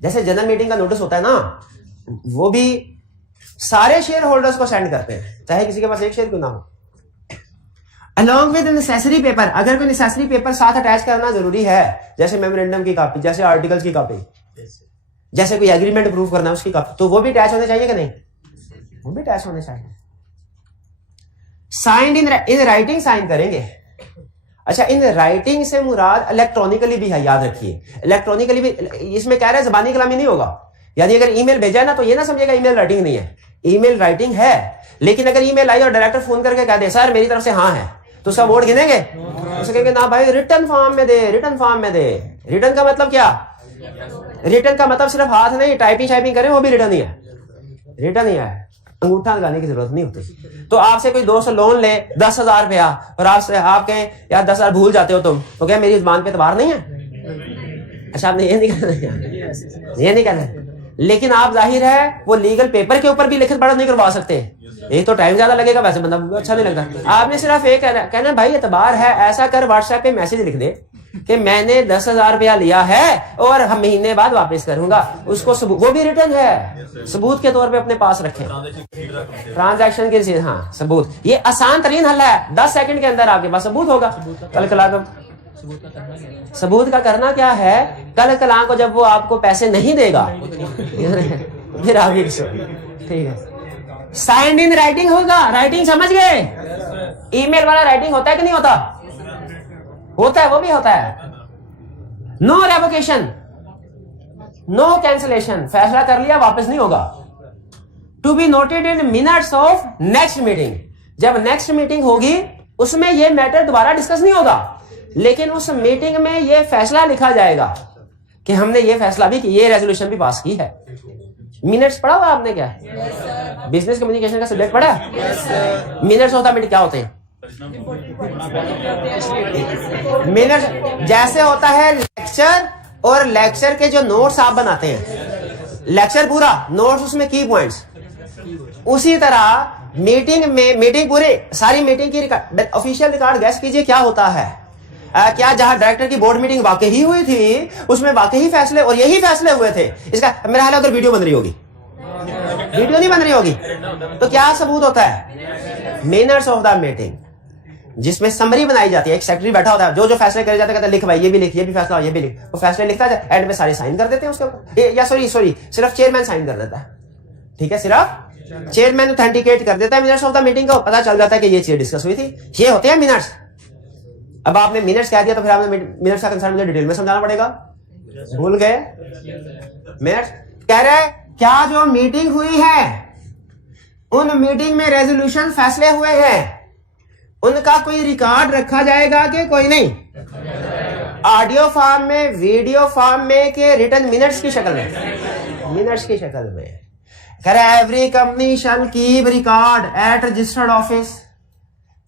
जैसे जनरल मीटिंग का नोटिस होता है ना, वो भी सारे शेयर होल्डर्स को सेंड करते हैं, चाहे किसी के पास एक शेयर क्यों ना हो। अलॉन्ग विद नेसेसरी पेपर, अगर कोई नेसेसरी पेपर साथ अटैच करना जरूरी है, जैसे मेमोरेंडम की कॉपी, जैसे आर्टिकल्स की कॉपी, जैसे कोई एग्रीमेंट अप्रूव करना है उसकी कॉपी, तो वो भी अटैच होने चाहिए कि नहीं? वो भी अटैच होने चाहिए। साइंड इन राइटिंग साइन करेंगे। अच्छा, इन राइटिंग से मुराद इलेक्ट्रॉनिकली भी है, याद रखिए। इलेक्ट्रॉनिकली भी इसमें कह रहा है जबानी कलामी नहीं होगा। यानी अगर ईमेल भेजा है ना, तो ये ना समझेगा ईमेल राइटिंग नहीं है, ईमेल राइटिंग है। लेकिन अगर ईमेल आई और डायरेक्टर फोन करके कह दे सर मेरी तरफ से हाँ है, तो उसका वोट गिनेंगे? उसे कहेंगे ना भाई रिटर्न फॉर्म में दे, रिटर्न फॉर्म में दे। रिटर्न का मतलब क्या? रिटर्न का मतलब सिर्फ हाथ नहीं, टाइपिंग शाइपिंग करें वो भी रिटर्न ही है, रिटर्न ही है। अंगूठा लगाने की जरूरत नहीं होती। तो आपसे कोई दोस्त लोन ले 10,000 रुपया और आपसे आप कहें यार 10,000 भूल जाते हो तुम, तो क्या मेरी जुबान पे एतबार नहीं है? अच्छा, आपने ये नहीं कहना, ये नहीं कहना। लेकिन आप जाहिर है वो लीगल पेपर के ऊपर भी लिखित पढ़त नहीं करवा सकते। एक तो टाइम ज्यादा लगेगा, वैसे बंदा अच्छा नहीं लगता। आपने सिर्फ एक कहना भाई एतबार है, ऐसा कर व्हाट्सएप पे मैसेज लिख दे कि मैंने 10,000 रुपया लिया है और हम महीने बाद वापस करूंगा। उसको वो भी रिटर्न है, सबूत के तौर पे अपने पास रखें, ट्रांजैक्शन के। हाँ, सबूत, ये आसान तरीन हल है। 10 सेकंड के अंदर आपके पास सबूत होगा। कल कला सबूत का करना क्या है? कल कला को जब वो आपको पैसे नहीं देगा फिर आगे ठीक है। साइंड इन राइटिंग होगा। राइटिंग समझ गए? ईमेल वाला राइटिंग होता है कि नहीं होता? होता है, वो भी होता है। नो रेवोकेशन, नो कैंसलेशन, फैसला कर लिया वापस नहीं होगा। To be noted in minutes of next meeting, जब नेक्स्ट मीटिंग होगी उसमें यह मैटर दोबारा डिस्कस नहीं होगा, लेकिन उस मीटिंग में यह फैसला लिखा जाएगा कि हमने ये फैसला भी, ये रेजोल्यूशन भी पास की है। मिनट्स पढ़ा हुआ आपने? क्या बिजनेस कम्युनिकेशन का सब्जेक्ट पढ़ा? मिनट्स होता मीटिंग क्या होते हैं? मिनट जैसे होता है लेक्चर, और लेक्चर के जो नोट्स आप बनाते हैं, लेक्चर पूरा, नोट्स उसमें की पॉइंट्स, उसी तरह मीटिंग में, मीटिंग पूरी सारी मीटिंग की ऑफिशियल रिकॉर्ड गैस कीजिए क्या होता है। क्या जहां डायरेक्टर की बोर्ड मीटिंग वाकई हुई थी उसमें वाकई फैसले और यही फैसले हुए थे? इसका मेरा हाल है उधर वीडियो बन रही होगी, वीडियो नहीं बन रही होगी। तो क्या सबूत होता है? मिनट्स ऑफ द मीटिंग, जिसमें समरी बनाई जाती है। एक सेक्रेटरी बैठा होता है, जो जो फैसले करे जाते हैं, कहता है लिख भाई, ये भी लिख, ये भी फैसला, ये भी लिख। वो फैसले लिखता है, एंड में सारे साइन कर देते हैं उसके ऊपर। या सॉरी सिर्फ चेयरमैन साइन कर देता है, ठीक है, सिर्फ चेयरमैन ऑथेंटिकेट कर देता है मिनट्स ऑफ द मीटिंग को। पता चल जाता है कि ये चीज डिस्कस हुई थी। ये होते हैं मिनट्स। अब आपने मिनट्स कह दिया तो फिर आपने मिनट्स का कंसर्न मुझे डिटेल में समझाना पड़ेगा। भूल गए? मिनट्स कह रहे क्या जो मीटिंग हुई है उन मीटिंग में रेजोल्यूशन फैसले हुए हैं, उनका कोई रिकॉर्ड रखा जाएगा कि कोई नहीं? ऑडियो फॉर्म में, वीडियो फॉर्म में, के रिटन मिनट्स की शक्ल में? मिनट्स की शक्ल में। कह रहा है every company shall keep record eight registered office.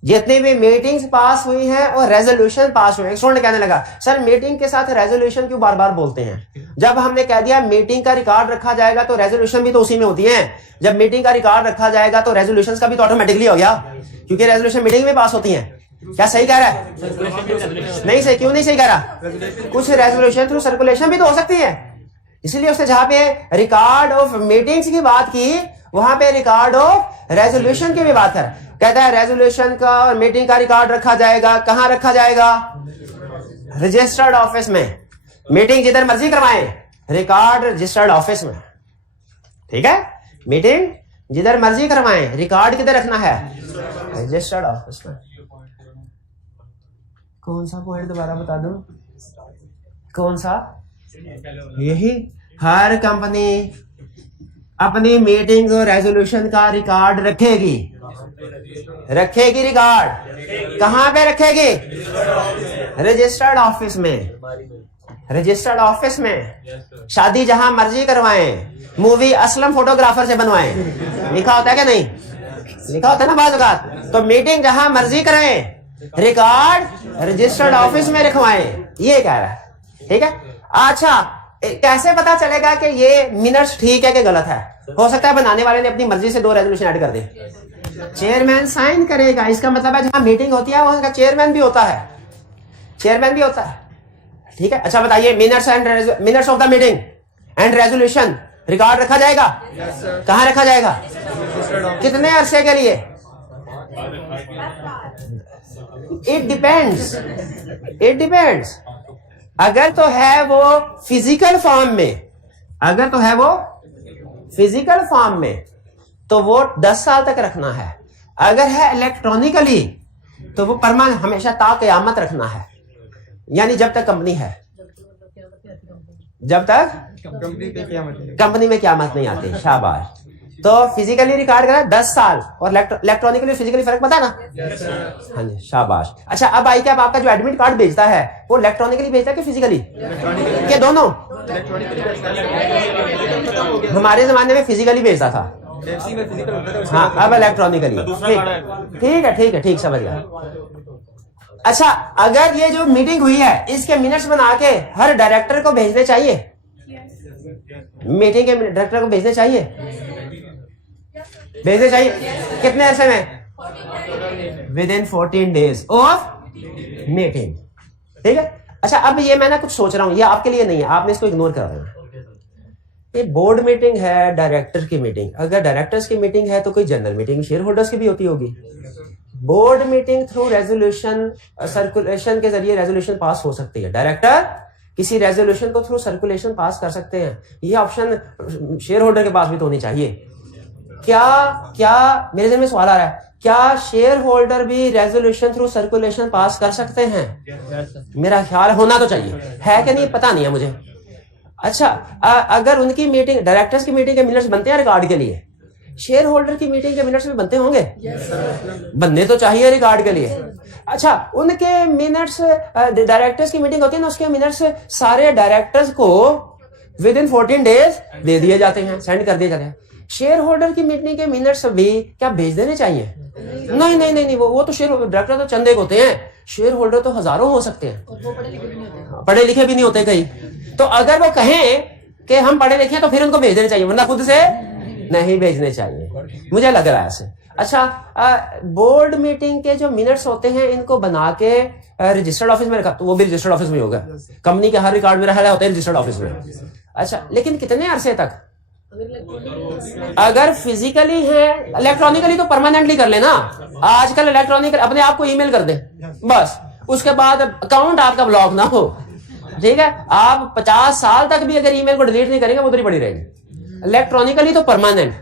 जितनी भी मीटिंग्स पास हुई हैं और रेजोल्यूशन पास हुए हैं। स्टूडेंट कहने लगा सर मीटिंग के साथ रेजोल्यूशन क्यों बार बार बोलते हैं? जब हमने कह दिया मीटिंग का रिकॉर्ड रखा जाएगा तो रेजोल्यूशन भी तो उसी में होती है। जब मीटिंग का रिकॉर्ड रखा जाएगा तो रेजोल्यूशन का भी तो ऑटोमेटिकली हो गया, क्योंकि रेजोल्यूशन मीटिंग में पास होती है। क्या सही कह रहा है? नहीं सही, क्यों नहीं सही कह रहा? कुछ रेजोल्यूशन थ्रू सर्कुलेशन भी तो हो सकती है। इसलिए उसने जहां पे रिकॉर्ड ऑफ मीटिंग्स की बात की वहां पे रिकॉर्ड ऑफ रेजोल्यूशन की भी बात है। कहता है रेजोल्यूशन का और मीटिंग का रिकॉर्ड रखा जाएगा। कहां रखा जाएगा? रजिस्टर्ड ऑफिस में। मीटिंग जिधर मर्जी करवाएं, रिकॉर्ड रजिस्टर्ड ऑफिस में। ठीक है, मीटिंग जिधर मर्जी करवाएं, रिकॉर्ड किधर रखना है? रजिस्टर्ड ऑफिस में। कौन सा पॉइंट दोबारा बता दूं? कौन सा? यही, हर कंपनी अपनी मीटिंग और रेजोल्यूशन का रिकॉर्ड रखेगी। रखेगी रिकॉर्ड। कहां पे रखेगी? रजिस्टर्ड ऑफिस में। रजिस्टर्ड ऑफिस में। शादी जहां मर्जी करवाएं, मूवी असलम फोटोग्राफर से बनवाएं, लिखा होता है क्या? नहीं लिखा होता है ना बाज़ औक़ात। तो मीटिंग जहां मर्जी कराएं, रिकॉर्ड रजिस्टर्ड ऑफिस में रखवाएं, ये कह रहा है। ठीक है, अच्छा कैसे पता चलेगा कि ये मिनट्स ठीक है कि गलत है? हो सकता है बनाने वाले ने अपनी मर्जी से 2 रेजोल्यूशन ऐड कर दे। चेयरमैन साइन करेगा, इसका मतलब है जहां मीटिंग होती है वहां का चेयरमैन भी होता है। चेयरमैन भी होता है। ठीक है, अच्छा बताइए minutes of the meeting and resolution record रखा जाएगा? कहां रखा जाएगा? कितने अरसे के लिए? It depends. It depends. अगर तो है वो फिजिकल फॉर्म में, अगर तो है वो फिजिकल फॉर्म में तो वो 10 साल तक रखना है। अगर है इलेक्ट्रॉनिकली तो वो परमानेंट हमेशा ता क़यामत रखना है, यानी जब तक कंपनी है, जब तक कंपनी में क़यामत नहीं आती। शाबाश। तो फिजिकली रिकॉर्ड करा 10 साल और इलेक्ट्रॉनिकली फिजिकली फर्क पता ना? हाँ जी, शाबाश। अच्छा अब आई क्या, आपका जो एडमिट कार्ड भेजता है वो इलेक्ट्रॉनिकली भेजता है कि फिजिकली? क्या दोनों? हमारे जमाने में फिजिकली भेजता था, हाँ अब इलेक्ट्रॉनिकली। ठीक है ठीक है ठीक, समझ गया। अच्छा अगर ये जो मीटिंग हुई है इसके मिनट्स बना के हर डायरेक्टर को भेजने चाहिए? मीटिंग के डायरेक्टर को भेजने चाहिए? भेजने चाहिए। कितने अरसे में? Within 14 days of meeting. ठीक है, अच्छा अब ये मैं ना कुछ सोच रहा हूं, ये आपके लिए नहीं है, आपने इसको इग्नोर कर देना। ये बोर्ड मीटिंग है, डायरेक्टर की मीटिंग। अगर डायरेक्टर्स की मीटिंग है तो कोई जनरल मीटिंग शेयर होल्डर्स की भी होती होगी। Board meeting through resolution circulation के जरिए रेजोल्यूशन पास हो सकती है। डायरेक्टर किसी रेजोल्यूशन को थ्रू सर्कुलेशन पास कर सकते हैं। ये ऑप्शन शेयर होल्डर के पास भी तो होनी चाहिए। क्या मेरे दिल में सवाल आ रहा है, क्या शेयर होल्डर भी रेजोल्यूशन थ्रू सर्कुलेशन पास कर सकते हैं? मेरा ख्याल होना तो चाहिए, है कि नहीं पता नहीं है मुझे। अच्छा अगर उनकी मीटिंग, डायरेक्टर्स की मीटिंग के मिनट्स बनते हैं रिकॉर्ड के लिए, शेयर होल्डर की मीटिंग के मिनट्स भी बनते होंगे? बनने तो चाहिए रिकॉर्ड के लिए। अच्छा उनके मिनट्स, डायरेक्टर्स की मीटिंग होती है ना, उसके मिनट्स सारे डायरेक्टर्स को विद इन 14 डेज दे दिए जाते हैं, सेंड कर दिए जाते हैं। शेयर होल्डर की मीटिंग के मिनट्स भी क्या भेज देने चाहिए? नहीं नहीं नहीं, नहीं वो तो शेयर डायरेक्टर तो चंद एक होते हैं, शेयर होल्डर तो हजारों हो सकते हैं, पढ़े लिखे भी नहीं होते कई। तो अगर वो कहें कि हम पढ़े लिखे हैं तो फिर उनको भेज देने चाहिए, वरना खुद से नहीं भेजने चाहिए, मुझे लग रहा है ऐसे। अच्छा बोर्ड मीटिंग के जो मिनट्स होते हैं इनको बना के रजिस्टर्ड ऑफिस में रखा, तो वो भी रजिस्टर्ड ऑफिस में होगा। कंपनी के हर रिकॉर्ड में रखा होता है रजिस्टर्ड ऑफिस में। अच्छा लेकिन कितने अरसे तक? अगर फिजिकली है, इलेक्ट्रॉनिकली तो परमानेंटली कर लेना। आजकल इलेक्ट्रॉनिक अपने आप को ईमेल कर दे बस, उसके बाद अकाउंट आपका ब्लॉक ना हो। ठीक है, आप 50 साल तक भी अगर ईमेल को डिलीट नहीं करेंगे वो उधर ही पड़ी रहेगी। इलेक्ट्रॉनिकली तो परमानेंट,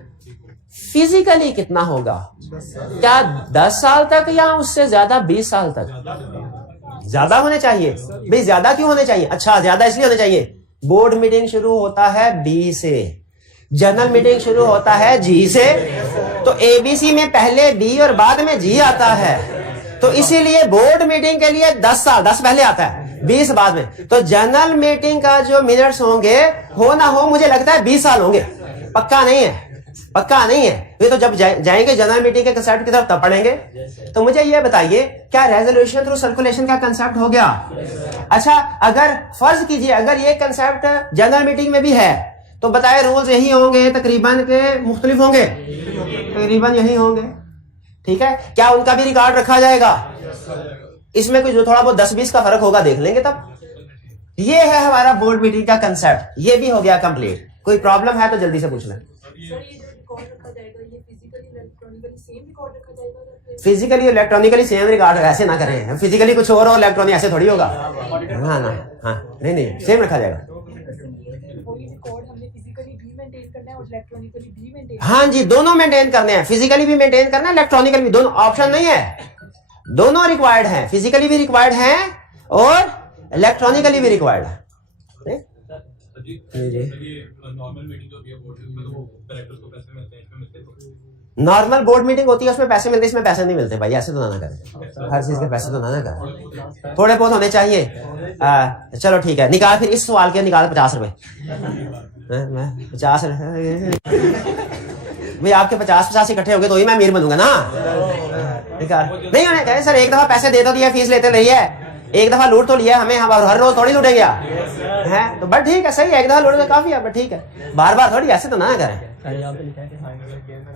फिजिकली कितना होगा? क्या 10 साल तक या उससे ज्यादा? 20 साल तक ज्यादा होने चाहिए। भाई ज्यादा क्यों होने चाहिए? अच्छा ज्यादा इसलिए होने चाहिए, बोर्ड मीटिंग शुरू होता है बी से, जनरल मीटिंग शुरू होता है जी से, तो एबीसी में पहले बी और बाद में जी आता है। तो इसीलिए बोर्ड मीटिंग के लिए 10 साल, 10 पहले आता है, 20 बाद में। तो जनरल मीटिंग का जो मिनट्स होंगे, हो ना हो मुझे लगता है 20 साल होंगे, पक्का नहीं है, पक्का नहीं है। ये तो जब जाएंगे जनरल मीटिंग के कंसेप्ट की तरफ तब पढ़ेंगे। तो मुझे ये बताइए, क्या रेजोल्यूशन थ्रू सर्कुलेशन का कंसेप्ट हो गया? अच्छा, अगर फर्ज कीजिए अगर ये कंसेप्ट जनरल मीटिंग में भी है तो बताए रूल्स यही होंगे तकरीबन के मुख्तलिफ होंगे, तकरीबन यही होंगे, ठीक है। क्या उनका भी रिकॉर्ड रखा जाएगा? इसमें कुछ जो थोड़ा बहुत 10-20 का फर्क होगा देख लेंगे तब। ये है हमारा बोर्ड मीटिंग का कंसेप्ट, ये भी हो गया कंप्लीट। कोई प्रॉब्लम है तो जल्दी से पूछ लें। फिजिकली इलेक्ट्रॉनिकली सेम रिकॉर्ड ऐसे ना करें, फिजिकली कुछ और इलेक्ट्रॉनिक ऐसे थोड़ी होगा। हाँ ना, हाँ नहीं सेम रखा जाएगा। हाँ जी, दोनों मेंटेन करने हैं, फिजिकली भी मेंटेन करना है, इलेक्ट्रॉनिकली भी, दोनों ऑप्शन नहीं है, दोनों रिक्वायर्ड हैं, फिजिकली भी रिक्वायर्ड हैं और इलेक्ट्रॉनिकली भी रिक्वायर्ड है। नॉर्मल बोर्ड मीटिंग होती है उसमें पैसे मिलते, इसमें पैसे नहीं मिलते भाई, ऐसे तो ना करें, हर चीज के पैसे तो ना करें, थोड़े बहुत होने चाहिए। चलो ठीक है, निकाल फिर इस सवाल के निकाल 50 रुपए। 50 भाई, आपके 50 इकट्ठे हो गए तो ही मैं अमीर बनूंगा ना। निकाल नहीं होने कहे सर, एक दफा पैसे दे तो दिया, फीस लेते रही है, एक दफा लूट तो लिया, हमें हर रोज थोड़ी लूटेंगे हैं, तो बट ठीक है, सही है, एक दफा लूट तो काफी है, बट ठीक है, बार बार थोड़ी, ऐसे तो ना करें।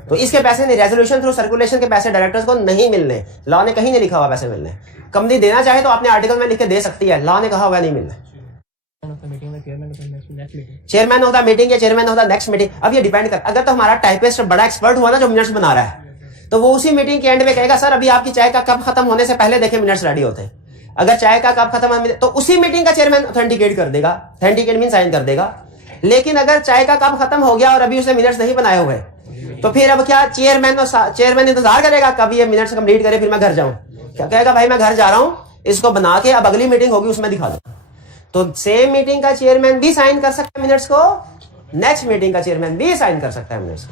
तो इसके पैसे नहीं, रेजोल्यूशन थ्रू सर्कुलेशन के पैसे डायरेक्टर्स को नहीं मिलने, लॉ ने कहीं नहीं लिखा हुआ पैसे मिलने। कंपनी देना चाहे तो अपने आर्टिकल में लिख के दे सकती है, लॉ ने कहा हुआ नहीं मिलने। चेयरमैन ऑफ द मीटिंग या chairman of the next meeting, अब ये डिपेंड कर, अगर तो हमारा टाइपिस्ट बड़ा एक्सपर्ट हुआ ना जो मिनट्स बना रहा है, तो वो उसी मीटिंग के एंड में कहेगा सर अभी आपकी चाय का कप खत्म होने से पहले देखे मिनट्स रेडी होते हैं। अगर चाय का कप खत्म होने तो उसी मीटिंग का चेयरमैन ऑथेंटिकेट कर देगा, ऑथेंटिकेट मीन साइन कर देगा। लेकिन अगर चाय का कप खत्म हो गया और अभी उसने मिनट्स नहीं बनाए हुए, तो फिर अब क्या चेयरमैन इंतजार करेगा कब ये मिनट्स कंप्लीट करे फिर मैं घर जाऊं? क्या कहेगा भाई मैं घर जा रहा हूं, इसको बना के अब अगली मीटिंग होगी उसमें दिखा दो। तो सेम मीटिंग का चेयरमैन भी साइन कर सकता है मिनट्स को, नेक्स्ट मीटिंग का चेयरमैन भी साइन कर सकता है मिनट्स को।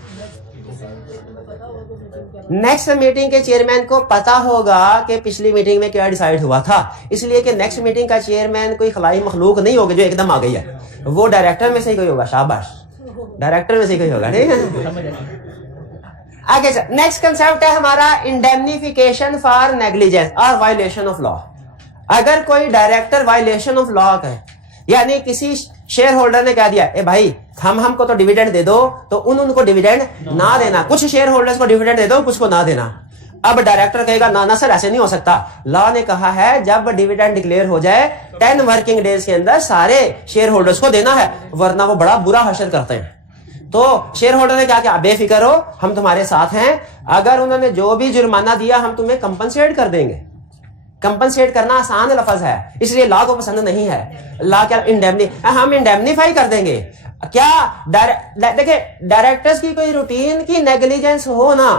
नेक्स्ट मीटिंग के चेयरमैन को पता होगा कि पिछली मीटिंग में क्या डिसाइड हुआ था, इसलिए कि नेक्स्ट मीटिंग का चेयरमैन कोई खलाई मखलूक नहीं होगा जो एकदम आ गई है, वो डायरेक्टर में से ही कोई होगा, शाबाश, डायरेक्टर में से कोई होगा, ठीक है। आगे सर, नेक्स्ट कंसेप्ट है हमारा इंडेमनिफिकेशन फॉर नेग्लिजेंस और वायलेशन ऑफ लॉ। अगर कोई डायरेक्टर वायलेशन ऑफ लॉ का है, यानी किसी शेयर होल्डर ने कह दिया ए भाई हमको तो डिविडेंड दे दो, तो उनको डिविडेंड ना देना, कुछ शेयर होल्डर्स को डिविडेंड दे दो, कुछ को ना देना। अब डायरेक्टर कहेगा ना सर ऐसे नहीं हो सकता, लॉ ने कहा है जब डिविडेंड डिक्लेयर हो जाए 10 वर्किंग डेज के अंदर सारे शेयर होल्डर्स को देना है, वरना वो बड़ा बुरा हशर करते हैं। तो शेयर होल्डर ने कहा कि आप बेफिक्र हो, हम तुम्हारे साथ हैं, अगर उन्होंने जो भी जुर्माना दिया हम तुम्हें कंपनसेट कर देंगे। कंपनसेट करना आसान लफ्ज है, इसलिए लॉ को पसंद नहीं है। लॉ क्या हम इंडेमनीफाई कर देंगे। क्या देखिए डायरेक्टर्स की कोई रूटीन की नेग्लिजेंस हो ना,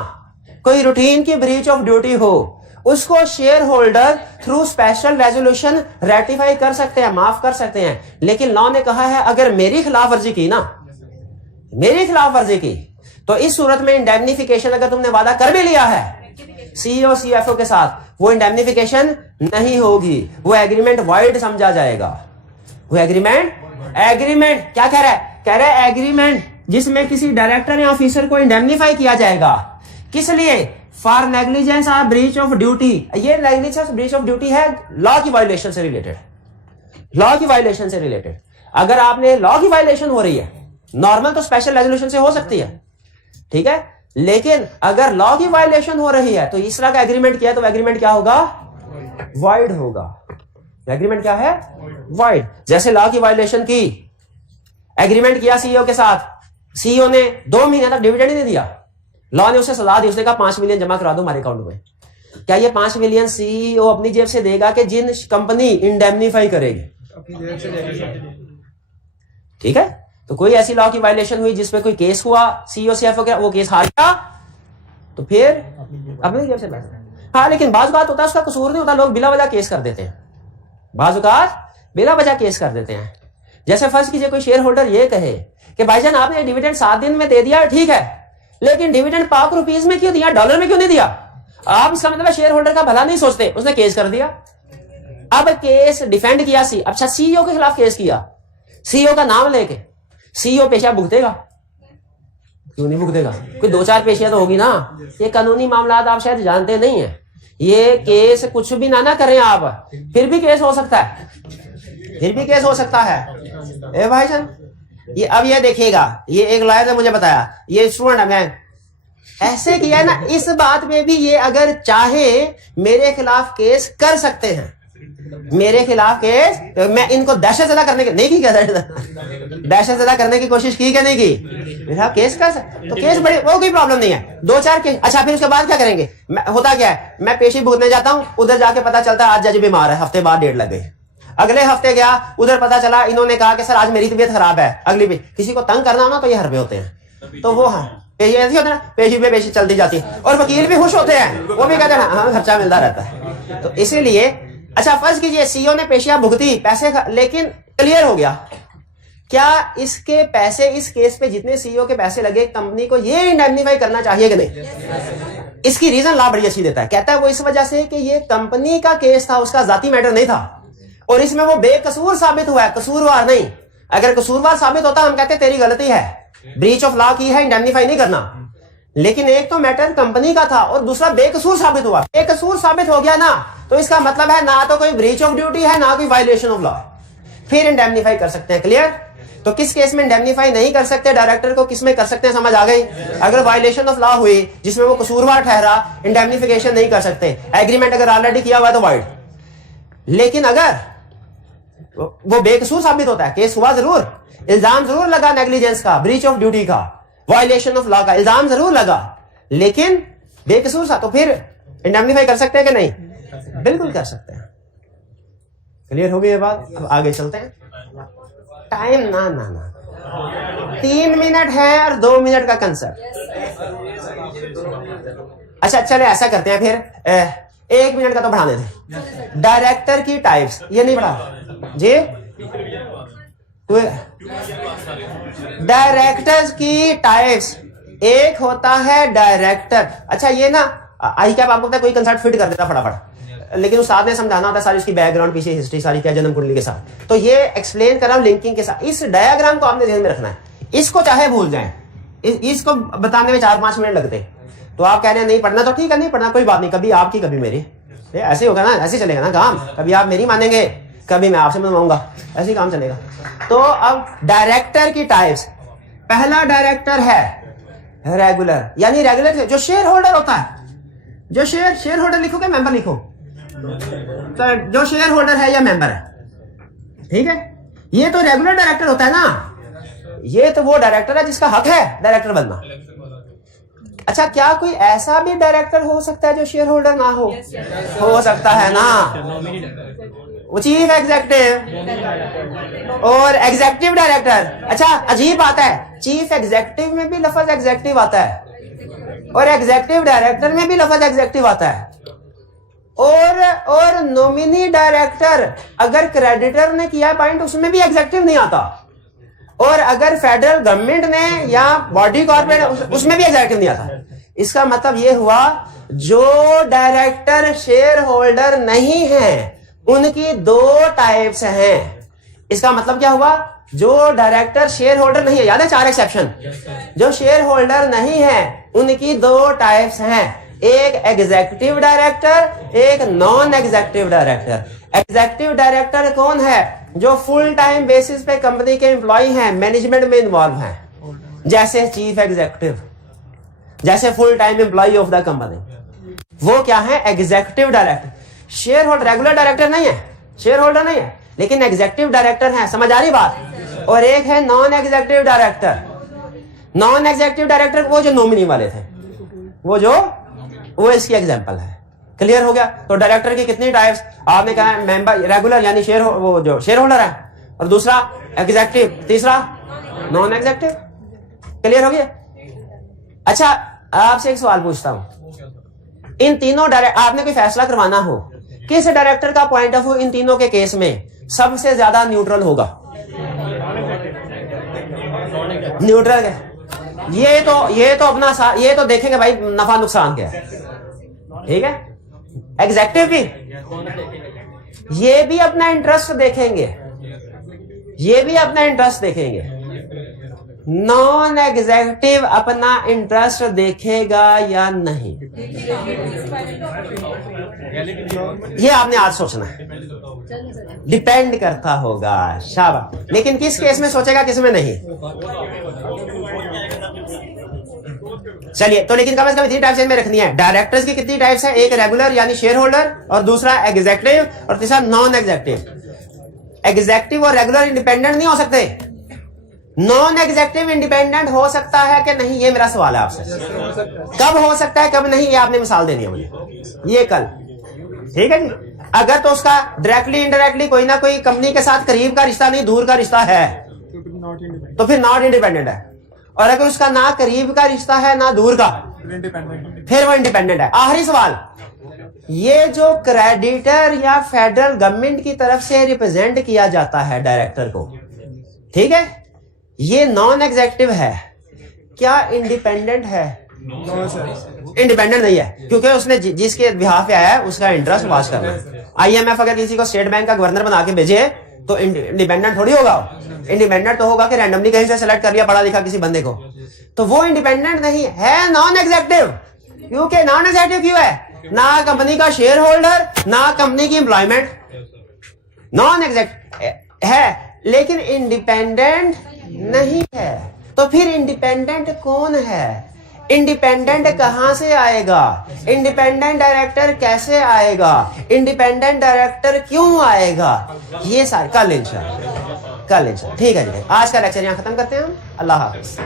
कोई रूटीन की ब्रीच ऑफ ड्यूटी हो, उसको share holder through special resolution ratify कर सकते हैं, माफ कर सकते हैं। लेकिन लॉ ने कहा है अगर मेरी खिलाफ वर्जी की ना, मेरी खिलाफ वर्जी की, तो इस सूरत में इंडेमनिफिकेशन अगर तुमने वादा कर भी लिया है सीईओ सीएफओ के साथ, वो इंडेमनिफिकेशन नहीं होगी, वो एग्रीमेंट वाइड समझा जाएगा। वो एग्रीमेंट क्या कह रहा है? कह रहा है एग्रीमेंट जिसमें किसी डायरेक्टर या ऑफिसर को इंडेमनीफाई किया जाएगा, किस लिए? फॉर नेग्लिजेंस और ब्रीच ऑफ ड्यूटी। ये नेग्लिजेंस ब्रीच ऑफ ड्यूटी है लॉ की वायलेशन से रिलेटेड, लॉ की वायलेशन से रिलेटेड। अगर आपने लॉ की वायलेशन हो रही है, नॉर्मल तो स्पेशल रेजोल्यूशन से हो सकती है, ठीक है, लेकिन अगर लॉ की वायलेशन हो रही है तो इस तरह का एग्रीमेंट किया तो एग्रीमेंट क्या होगा? वाइड होगा। एग्रीमेंट क्या है? वाइड। जैसे लॉ की वायलेशन की, एग्रीमेंट किया सीईओ के साथ, सीईओ ने 2 महीने तक डिविडेंड नहीं दिया, लॉ ने उसे सलाह दी, उसने कहा 5 मिलियन जमा करा दो हमारे अकाउंट में। क्या ये 5 मिलियन सीईओ अपनी जेब से देगा कि जिन कंपनी इंडेमनीफाई करेगी? ठीक है, तो कोई ऐसी लॉ की वायलेशन हुई जिसपे कोई केस हुआ सीईओ सीएफओ का, वो केस हार गया तो फिर अपनी जेब से पैसा। हाँ, लेकिन बाज़ बात होता है उसका कसूर नहीं होता, लोग बिला वजह केस कर देते हैं, बाज़ औक़ात बिला वजह केस कर देते हैं। जैसे फर्ज कीजिए कोई शेयर होल्डर ये कहे कि भाईजान आपने डिविडेंड 7 दिन में दे दिया, ठीक है, लेकिन डिविडेंड पाक रुपीज में क्यों दिया, डॉलर में क्यों नहीं दिया? आप इसका मतलब शेयर होल्डर का भला नहीं सोचते, उसने केस कर दिया। अब केस डिफेंड किया सी, अच्छा सीईओ के खिलाफ केस किया, सीईओ का नाम लेके, सीईओ पेशियां भुगतेगा? क्यों नहीं भुगतेगा? कोई 2-4 पेशियां तो होगी ना। ये कानूनी मामला आप शायद जानते नहीं है, ये केस कुछ भी ना करें आप, फिर भी केस हो सकता है, फिर भी केस हो सकता है। ए भाई जान, ये अब ये देखिएगा, ये एक लॉयर ने मुझे बताया, ये स्टूडेंट मैं ऐसे किया है ना, इस बात में भी ये अगर चाहे मेरे खिलाफ केस कर सकते हैं, मेरे खिलाफ केस, तो मैं इनको दहशत ज़दा करने की नहीं की क्या, दहशत ज़दा करने की कोशिश की क्या नहीं की, मेरा केस कर सकते, तो केस बड़ी वो कोई प्रॉब्लम नहीं है, 2-4 केस। अच्छा फिर उसके बाद क्या करेंगे? होता क्या है, मैं पेशी भुगतने जाता हूं, उधर जाके पता चलता है आज जज बीमार है, हफ्ते बाद डेट लग गई। अगले हफ्ते गया, उधर पता चला इन्होंने कहा कि सर आज मेरी तबीयत खराब है, अगली भी किसी को तंग करना हो ना तो ये हरबे होते हैं, तो वो हाँ पेशी ऐसी होती है ना, पेशी पे पेशी चलती जाती है, और वकील भी खुश होते हैं, वो भी कहते हैं हाँ खर्चा मिलता रहता है। तो इसीलिए अच्छा फर्ज कीजिए सीईओ ने पेशियां भुगती, पैसे लेकिन क्लियर हो गया, क्या इसके पैसे, इस केस पे जितने सीईओ के पैसे लगे कंपनी को ये इंडेमनीफाई करना चाहिए कि नहीं? इसकी रीजन ला बड़ी अच्छी देता है, कहता है वो इस वजह से कि ये कंपनी का केस था, उसका जाती मैटर नहीं था, और इसमें वो बेकसूर साबित हुआ है, कसूरवार नहीं। अगर कसूरवार साबित होता हम कहते तेरी गलती है, ब्रीच ऑफ लॉ की है, इंडेमनीफाई नहीं करना। लेकिन एक तो मैटर कंपनी का था और दूसरा बेकसूर साबित हुआ, बेकसूर साबित हो गया ना, तो इसका मतलब है ना तो कोई ब्रीच ऑफ ड्यूटी है ना कोई वायलेशन ऑफ लॉ, फिर इंडेमनीफाई कर सकते हैं। क्लियर? तो किस केस में इंडेमनीफाई नहीं कर सकते डायरेक्टर को, किस में कर सकते हैं, समझ आ गई? अगर वायलेशन ऑफ लॉ हुई जिसमें वो कसूरवार ठहरा, इंडेमनिफिकेशन नहीं कर सकते। एग्रीमेंट अगर ऑलरेडी किया हुआ है तो वाइड। लेकिन अगर वो बेकसूर साबित होता है, केस हुआ जरूर, इल्जाम जरूर लगा नेग्लिजेंस का, ब्रीच ऑफ ड्यूटी का, वायलेशन ऑफ लॉ का इल्जाम जरूर लगा, लेकिन बेकसूर सा, तो फिर इंडेमनीफाई कर सकते हैं कि नहीं? बिल्कुल कर सकते हैं। क्लियर हो गई ये बात? अब आगे चलते हैं। टाइम ना 3 मिनट है और 2 मिनट का कंसेप्ट। अच्छा चले ऐसा करते हैं फिर 1 मिनट का तो बढ़ाने दें। डायरेक्टर की टाइप्स, ये नहीं बढ़ा जी, डायरेक्टर्स की टाइप्स, एक होता है डायरेक्टर। अच्छा ये ना आई क्या आपको पता है, कोई कंसेप्ट फिट कर देता फटाफट, लेकिन उस्ताद ने समझाना होता है सारी उसकी बैकग्राउंड, पीछे हिस्ट्री सारी क्या जन्म कुंडली के साथ, तो ये एक्सप्लेन कर रहा हूं लिंकिंग के साथ। इस डायग्राम को आपने ध्यान में रखना है, इसको चाहे भूल जाएं, इसको बताने में 4-5 मिनट लगते, तो आप कह रहे हैं नहीं पढ़ना, तो ठीक है नहीं पढ़ना, कोई बात नहीं, कभी आपकी कभी मेरी, ऐसे होगा ना, ऐसे चलेगा ना काम, कभी आप मेरी मानेंगे कभी मैं आपसे मनवाऊंगा, ऐसे ही काम चलेगा। तो अब डायरेक्टर की टाइप्स, पहला डायरेक्टर है रेगुलर, यानी रेगुलर जो शेयर होल्डर होता है, जो शेयर होल्डर लिखो क्या मेंबर लिखो, तो जो शेयर होल्डर है या मेंबर है, ठीक है, ये तो रेगुलर डायरेक्टर होता है ना, ये तो वो डायरेक्टर है जिसका हक है डायरेक्टर बनना। अच्छा क्या कोई ऐसा भी डायरेक्टर हो सकता है जो शेयर होल्डर ना हो? हो सकता है ना, वो चीफ एग्जीक्यूटिव और एग्जीक्यूटिव डायरेक्टर। अच्छा अजीब बात है, चीफ एग्जीक्यूटिव में भी लफ्ज एग्जीक्यूटिव आता है और एग्जीक्यूटिव डायरेक्टर में भी लफ्ज एग्जीक्यूटिव आता है, और नॉमिनी डायरेक्टर अगर क्रेडिटर ने किया पॉइंट उसमें भी एग्जीक्यूटिव नहीं आता, और अगर फेडरल गवर्नमेंट ने या बॉडी कॉर्पोरेट उसमें भी एग्जीक्यूटिव नहीं आता। इसका मतलब यह हुआ जो डायरेक्टर शेयर होल्डर नहीं है उनकी 2 टाइप्स हैं। इसका मतलब क्या हुआ, जो डायरेक्टर शेयर होल्डर नहीं है, याद है 4 एक्सेप्शन, जो शेयर होल्डर नहीं है उनकी 2 टाइप्स हैं, एक एग्जीक्यूटिव डायरेक्टर, एक non executive director. Executive director कौन है? जो फुल टाइम बेसिस पे कंपनी के एम्प्लॉय हैं, मैनेजमेंट में इन्वॉल्व हैं, जैसे चीफ एग्जीक्यूटिव, जैसे full time employ of the company, वो क्या है? Executive director. Share holder regular director नहीं है, शेयर होल्डर नहीं है, लेकिन एग्जीक्यूटिव डायरेक्टर है, समझ आ रही बात? और एक है non executive director. Non executive director वो जो नॉमिनी वाले थे, वो इसकी एग्जांपल है। क्लियर हो गया? तो डायरेक्टर की कितनी टाइप्स आपने कहा, मेंबर रेगुलर यानी वो जो शेयर होल्डर है, और दूसरा एग्जीक्यूटिव, तीसरा नॉन एग्जीक्यूटिव। क्लियर हो गया? अच्छा आपसे एक सवाल पूछता हूं, इन तीनों आपने कोई फैसला करवाना हो, किस डायरेक्टर का पॉइंट ऑफ व्यू इन तीनों के केस में सबसे ज्यादा न्यूट्रल होगा? न्यूट्रल है, ये तो अपना ये तो देखेंगे भाई नफा नुकसान क्या है, ठीक है? एग्जीक्यूटिव भी ये भी अपना इंटरेस्ट देखेंगे, ये भी अपना इंटरेस्ट देखेंगे। नॉन एग्जीक्यूटिव अपना इंटरेस्ट देखेगा या नहीं, ये आपने आज सोचना है, डिपेंड करता होगा। शाबाश। लेकिन किस केस में सोचेगा, किस में नहीं। चलिए, तो लेकिन कम से कम 3 टाइप्स में रखनी है। डायरेक्टर्स की कितनी टाइप्स है? एक रेगुलर यानी शेयर होल्डर, और दूसरा एग्जीक्यूटिव, और तीसरा नॉन एग्जीक्यूटिव। एग्जीक्यूटिव और रेगुलर इंडिपेंडेंट नहीं हो सकते। नॉन एग्जीक्यूटिव इंडिपेंडेंट हो सकता है कि नहीं, ये मेरा सवाल है आपसे। कब हो सकता है, कब नहीं, ये आपने मिसाल देनी है मुझे, ये कल। ठीक है जी। अगर तो उसका डायरेक्टली इनडायरेक्टली कोई ना कोई कंपनी के साथ करीब का रिश्ता नहीं दूर का रिश्ता है, तो फिर नॉट इंडिपेंडेंट है। और अगर उसका ना करीब का रिश्ता है ना दूर का, फिर वो इंडिपेंडेंट है। आखिरी सवाल, ये जो क्रेडिटर या फेडरल गवर्नमेंट की तरफ से रिप्रेजेंट किया जाता है डायरेक्टर को, ठीक है, ये नॉन एग्जीक्यूटिव है, क्या इंडिपेंडेंट है? इंडिपेंडेंट नहीं है, क्योंकि उसने जिसके बिहाफ पे आया है उसका इंटरेस्ट वाच करना है। IMF अगर किसी को स्टेट बैंक का गवर्नर बना के भेजे तो इंडिपेंडेंट थोड़ी होगा। इंडिपेंडेंट तो होगा कि रैंडमली कहीं से सेलेक्ट कर लिया पढ़ा लिखा किसी बंदे को, तो वो इंडिपेंडेंट नहीं है, नॉन एग्जीक्यूटिव। क्योंकि नॉन एग्जीक्यूटिव क्यों है? ना कंपनी का शेयर होल्डर, ना कंपनी की एम्प्लॉयमेंट, नॉन एग्जीक्यूटिव है लेकिन इंडिपेंडेंट नहीं है। तो फिर इंडिपेंडेंट कौन है? इंडिपेंडेंट कहां से आएगा? इंडिपेंडेंट डायरेक्टर कैसे आएगा? इंडिपेंडेंट डायरेक्टर क्यों आएगा? ये सारे कल इंशाल्लाह, ठीक है जी। आज का लेक्चर यहां खत्म करते हैं हम। अल्लाह हाफिज।